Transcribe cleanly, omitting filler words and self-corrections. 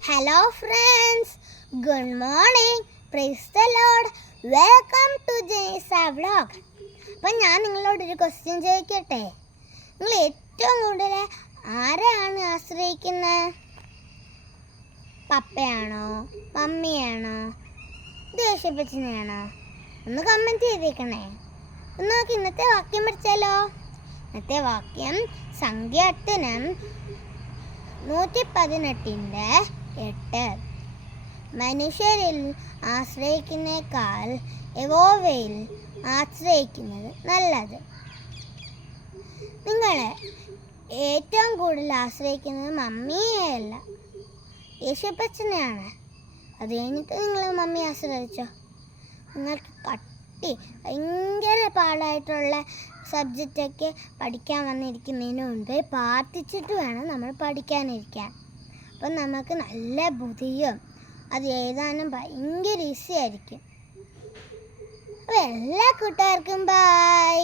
Hello friends, good morning, praise the Lord, welcome to Jaysa vlog. അപ്പം ഞാൻ നിങ്ങളോടൊരു question ചോദിക്കട്ടെ. നിങ്ങൾ ഏറ്റവും കൂടുതൽ ആരെയാണ് ആശ്രയിക്കുന്നത്? പപ്പയാണോ, മമ്മിയാണോ, ദേഷ്യപ്പച്ചനെയാണോ? ഒന്ന് കമൻറ്റ് ചെയ്തേക്കണേ. ഒന്ന് നോക്കി ഇന്നത്തെ വാക്യം പഠിച്ചാലോ. ഇന്നത്തെ വാക്യം സങ്കീർത്തനം 118:8. മനുഷ്യരിൽ ആശ്രയിക്കുന്നേക്കാൾ യഹോവയിൽ ആശ്രയിക്കുന്നത് നല്ലത്. നിങ്ങൾ ഏറ്റവും കൂടുതൽ ആശ്രയിക്കുന്നത് മമ്മിയെയല്ല, യേശുപ്പച്ചനെയാണ്. അത് കഴിഞ്ഞിട്ട് നിങ്ങൾ മമ്മി ആശ്രയിച്ചോ. നിങ്ങൾക്ക് ഭയങ്കര പാടായിട്ടുള്ള സബ്ജക്റ്റൊക്കെ പഠിക്കാൻ വന്നിരിക്കുന്നതിന് മുൻപ് പ്രാർത്ഥിച്ചിട്ട് വേണം നമ്മൾ പഠിക്കാനിരിക്കാൻ. അപ്പം നമുക്ക് നല്ല ബുദ്ധിയും അത് എഴുതാനും ഭയങ്കര ഈസി ആയിരിക്കും. അപ്പോൾ എല്ലാ കൂട്ടുകാർക്കും ബൈ.